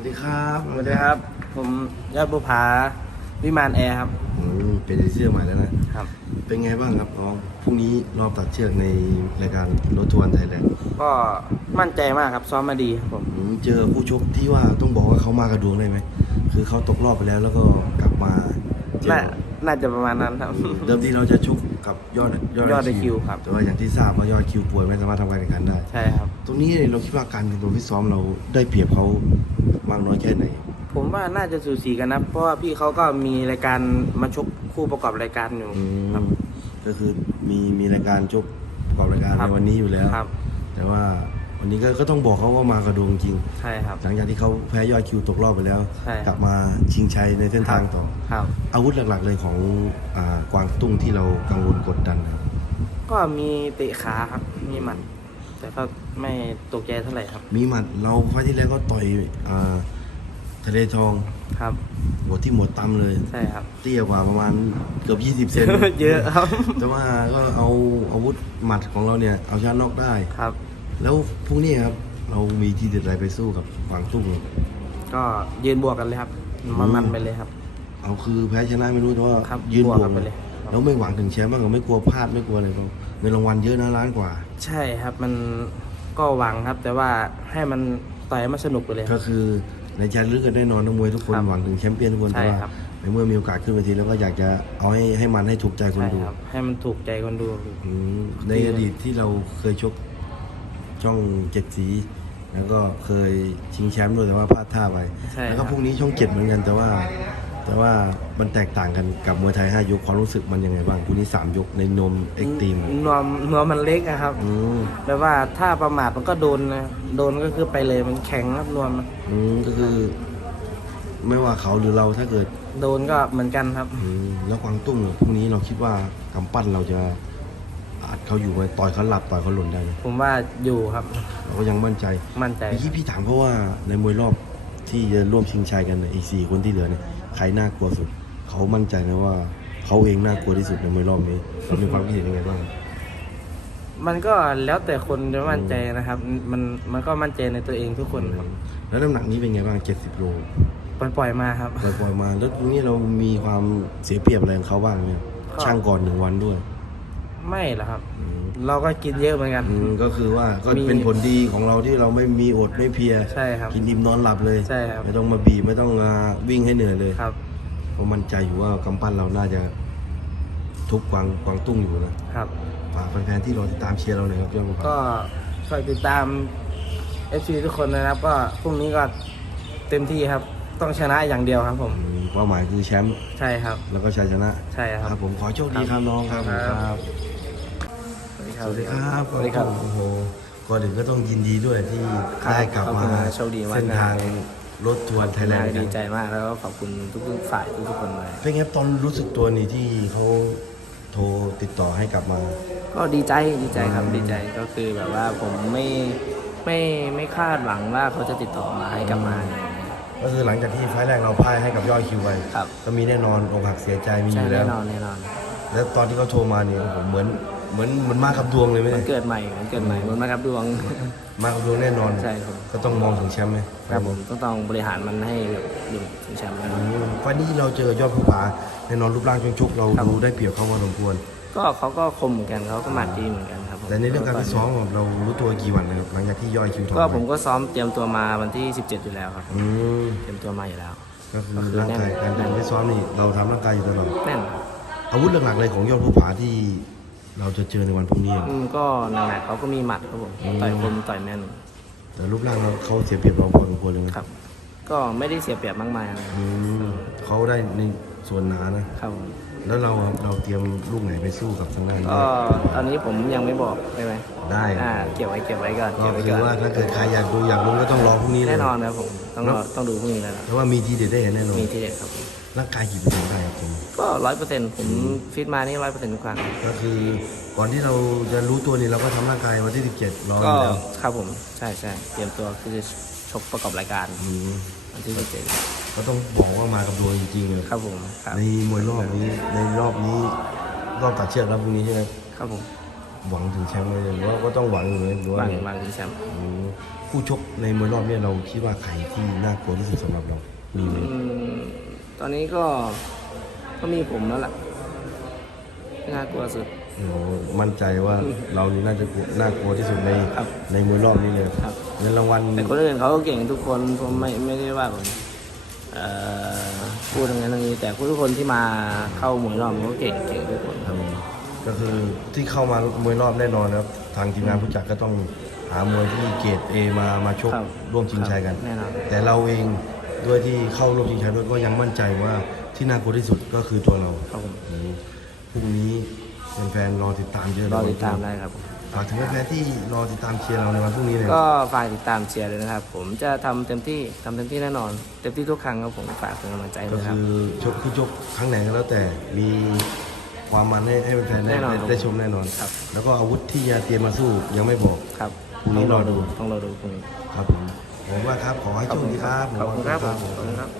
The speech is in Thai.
วัสดีครับสวัสดีครับ ผมยอดบุภาวิมานแอร์ครับอืมเป็นเสื้อใหม่แล้วนะครับ เป็นไงบ้างครับน้องพรุ่งนี้รอบตัดเชือกในรายการรถทัวร์ไทยแลนด์ก็มั่นใจมากครับซ้อมมาดีครับผมอืมเจอผู้ชกที่ว่าต้องบอกว่าเขามากระดวงได้ไหมคือเขาตกรอบไปแล้วแล้วก็กลับมาเจอน่า น่าจะประมาณนั้นครับ เดิมทีเราจะชกกับยอดยอด IQ ครับ แต่ว่าอย่างที่ทราบว่ายอดคิวป่วยไม่สามารถทำการแข่งขันได้ ใช่ครับ ตรงนี้เนี่ยเราคิดว่าการเป็นตัวฟิตซ้อมเราได้เปรียบเขามากน้อยแค่ไหน ผมว่าน่าจะสูสีกันนะ เพราะว่าพี่เขาก็มีรายการมาชกคู่ประกอบรายการอยู่อืมครับ ก็คือมีมีรายการชกประกอบรายการครัในบวันนี้อยู่แล้ว ครับ แต่ว่า วันนี้ก็ก็ต้องบอกเขาว่ามากระดวงจริง ใช่ครับ หลังจากที่เขาแพ้ยอดคิวตกรอบไปแล้ว ใช่กลับมาชิงชัยในเส้นทางต่อ ครับ อาวุธหลักๆเลยของอากวางตุ้งที่เรากังวลกดดันครับก็มีเตะขาครับ มีหมัด แต่ก็ไม่ตกใจเท่าไหร่ครับ มีหมัดเราไฟล์ที่แล้วก็ต่อยอาทะเลทองครับ หัวที่หมดตำเลย ใช่ครับ เตี้ยกว่าประมาณเกือบ 20 เซน เยอะครับ แต่ว่าก็เอาอาวุธหมัดของเราเนี่ยเอาชนะนอกได้ ครับ แล้วพรุ่งนี้ครับเรามีทีเด็ดอะไรไปสู้กับกวางตุ้งก็ยืนบวกกันเลยครับ มันมันๆไปเลยครับ เอาคือแพ้ชนะไม่รู้แต่ว่าครับยืนบวกบวกักนไปเลยครับแล้วไม่หวังถึงแชมป์บ้างเหรอไม่กลัวพลาดไม่กลัวอะไรก็เงินรางวัลเยอะนะล้านกว่า ใช่ครับมันก็หวังครับ แต่ว่าให้มันต่อยให้มันสนุกไปเลยคก็รับคือในใจลึกกันแน่นอนนักมวยทุกคนครับหวังถึงแชมป์เปี้ยนทุกคนใช่แต่ว่าครับในเมื่อมีโอกาสขึ้นเวทีแล้วก็อยากจะเอาให้ให้มันให้ถูกใจคนใช่ดูครับให้มันถูกใจคนดูอืมในอดีตที่เราเคยชก ช่องเจ็ดสี แล้วก็เคยชิงแชมป์ด้วยแต่ว่าพลาดท่าไปใช่แล้วคก็รับพรุ่งนี้ช่องเจ็ดเหมือนกันแต่ว่า แต่ว่ามันแตกต่างกันกับมวยไทยห้ายกความรู้สึกมันยังไงบ้างพรุ่งนี้สามยกในนมเอ็กตีมนวมนวมมันเล็กอะครับอืมแปลว่าถ้าประมาทมันก็โดนนะโดนก็คือไปเลยมันแข็งครับนวมมันอืมก็คือ ไม่ว่าเขาหรือเราถ้าเกิดโดนก็เหมือนกันครับ อืมแล้วกวางตุ้งพรุ่งนี้เราคิดว่ากำปั้นเราจะ อัดเขาอยู่ไหมต่อยเขาหลับต่อยเขาหล่นได้ไหมผมว่าอยู่ครับ เราก็ยังมั่นใจมั่นใจ เมื่อกี้พี่ถามเพราะว่าในมวยรอบที่จะร่วมชิงชัยกันเนี่ยอีกสี่คนที่เหลือเนี่ยใครน่ากลัวสุด เขามั่นใจนะว่าเขาเองน่ากลัวที่สุดในมวยรอบนี้เรามีความคิดเห็นยังไงบ้างมันก็แล้วแต่คนจะมั่นใจนะครับ มันมันก็มั่นใจในตัวเองทุกคนครับแล้วน้ำหนักนี้เป็นไงบ้างเจ็ดสิบโลปล่อยปล่อยๆมาครับ ปล่อยๆมาแล้วตรงนี้เรามีความเสียเปรียบอะไรของเขาบ้างไหมก็ช่างก่อนหนึ่งวันด้วย ไม่หรอกครับ อืมเราก็กินเยอะเหมือนกัน อืมก็คือว่าก็มี เป็นผลดีของเราที่เราไม่มีอดไม่เพลีย ใช่ครับ กินอิ่มนอนหลับเลยใช่ครับ ไม่ต้องมาบีบไม่ต้องมาวิ่งให้เหนื่อยเลยครับเพราะมั่นใจอยู่ว่ากำปั้นเราน่าจะทุกกวางกวางตุ้งอยู่นะครับ ฝากแฟนๆที่รอติดตามเชียร์เราหน่อยครับยอดบุพก็ฝากติดตาม FC ทุกคนนะครับ ก็พรุ่งนี้ก็เต็มที่ครับ ต้องชนะอย่างเดียวครับผม อืม เป้าหมายคือแชมป์ใช่ครับ แล้วก็ชัยชนะใช่คครัรับบผมขอโชคดีครับน้องครับครับสวัสดีครับสวัสดีครับโอ้โหก่อนอื่นก็ต้องยินดีด้วยที่ครับได้กลับขอบมาคุณนะโชคดีมากเส้นทางรถทัวร์ไทยแลนด์กัดีนใจมากแล้วก็ขอบคุณทุกๆฝ่ายทุกๆคนเลยเป็นไงตอนรู้สึกตัวนี่ที่เขาโทรติดต่อให้กลับมา ก็ดีใจดีใจครับดีใจก็คือแบบว่าผมไม่ไม่ไม่คาดหวังว่าเขาจะติดต่อมาให้กลับมา อะไรอย่างเงี้ยก็คือหลังจากที่ไฟล์แรกเราพ่ายให้กับยอดคิวไปครับ ก็มีแน่นอนอกหักเสียใจมีอใช่ยู่แล้แน่วนอนแน่นอน แล้วตอนที่เขาโทรมาเนี่ยผมเหมือนเหมือนเหมือนมากับดวงเลยไหมมันเนี่ยเกิดใหม่มันเกิดใหม่มันมาครับดวง มากับดวงแน่นอนใช่ครับ ก็ต้องมองถึงแชมป์ไหมครับผมต้องต้องบริหารมันให้แบบอยู่ถึงแชมป์นะคอืรับ มไฟล์นี้เราเจอยอดภูผาแน่นอนรูปร่างช่วงชกเราครับดูได้เปรียบเขาพอสมควร ก็เขาก็คมเหมือนกันเขาก็หมัดดีเหมือนกัน ครับผมแต่ในเรื่องการฟิตซ้อมของเรารู้ตัวกี่วันนะครับหลังจากที่ย่อยคิวทองก็ไปผมก็ซ้อมเตรียมตัวมาวันที่ 17 อยู่แล้วครับอืมเตรียมตัวมาอยู่แล้ว ก็คือร่างกายการการฟิตซ้อมนี่เราทำร่างกายอยู่ตลอดแน่นอาวุธหลักๆเลยของยอดภูผาที่เราจะเจอในวันพรุ่งนี้อืมก็หนักๆเขาก็มีหมัดครับผมต่อยคมต่อยแม่นแต่รูปร่างเราเขาเสียเปรียบเราพอสมควรเลยนะครับ ก็ไม่ได้เสียเปรียบมากมายอะไรอืมเขาได้ในส่วนหนานะครับผม แล้วเราครับเราเตรียมลูกไหนไปสู้กับทางด้านก็นี้ตอนนี้ผมยังไม่บอกได้ไหมได้อ่าเก็บไว้เก็บไว้ก่อนก็เก็บไว้คือก่อนว่าถ้าเกิดใครอยากดูอยากรู้ก็ต้องรอพรุ่งนี้เลยแน่นอนครับผมต้องรอต้องดูพรุ่งนี้แล้วนะแต่ว่ามีทีเด็ดได้เห็นแน่นอนมีที่เด็ดครับผมร่างกายกี่เปอร์เซ็นต์ได้ครับผมก็ร้อยเปอร์เซ็นต์ผมฟิตมานี่ร้อยเปอร์เซ็นต์ทุกครั้งก็คือก่อนที่เราจะรู้ตัวนี่เราก็ทำร่างกายวันที่ 17รออก็ยู่แล้วครับผมใช่ใช่เตรียมตัวคือจะชกประกอบรายการอืมวันที่เจ็ด ก็ต้องบอกว่ามากับดวงจริงๆเลยครับผมครับในมวยรอบนี้ในรอบนี้รอบตัดเชือกแล้วพรุ่งนี้ใช่ไหมครับผมอหวังถึงแชมป์ไหมหรือว่าก็ต้องหวังอยู่เลยหรือหว่าวังไงหวังถึงแชมป์อืมผู้ชกในมวยรอบเนี้เราคิดว่าใครที่น่ากลัวที่สุดสำหรับเรามีไหมอืมตอนนี้ก็ก็มีผมแล้วล่ะน่ากลัวสุดโอ้มั่นใจว่าเรานี่น่าจะกลัวน่ากลัวที่สุดในครับในมวยรอบนี้เลยครับเงินรางวัลแต่คนอื่นเขาก็เก่งทุกคนผมไม่ไม่ได้ว่าผมเอ่อ พูดอย่างนั้นอย่างนี้ แต่ทุกคนที่มาเข้ามวยรอบมันก็เก่งเก่งทุกคนครับก็คือที่เข้ามามวยรอบแน่นอนนะครับ ทางทีมงานผู้จัดก็ต้องหามวยที่เกรด A มามาชกครับร่วมชิงชัยกันแน่นอนแต่เราเองด้วยที่เข้าร่วมชิงชัยด้วยก็ยังมั่นใจว่าที่น่ากลัวที่สุดก็คือตัวเราครับผมอืมพรุ่งนี้แฟนๆรอติดตามเยอะรอติดตามได้ครับผม ฝากถึงแฟนที่รอติดตามเชียร์เราในวันพรุ่งนี้เลยก็ฝากติดตามเชียร์เลยนะครับ ผมจะทำเต็มที่ทำเต็มที่แน่นอน เต็มที่ทุกครั้งครับผมฝากเป็นกำลังใจนะครับก็คือชกคู่ชกครั้งไหนก็แล้วแต่มีความมันให้ให้แฟนได้ได้ชมแน่นอนครับ แล้วก็อาวุธที่ยาเตรียมมาสู้ยังไม่บอก ครับพรุ่งนี้รอดู ต้องรอดูพรุ่งนี้ครับผมผมว่าครับขอให้โชคดีครับขอบคุณครับขอบคุณครับ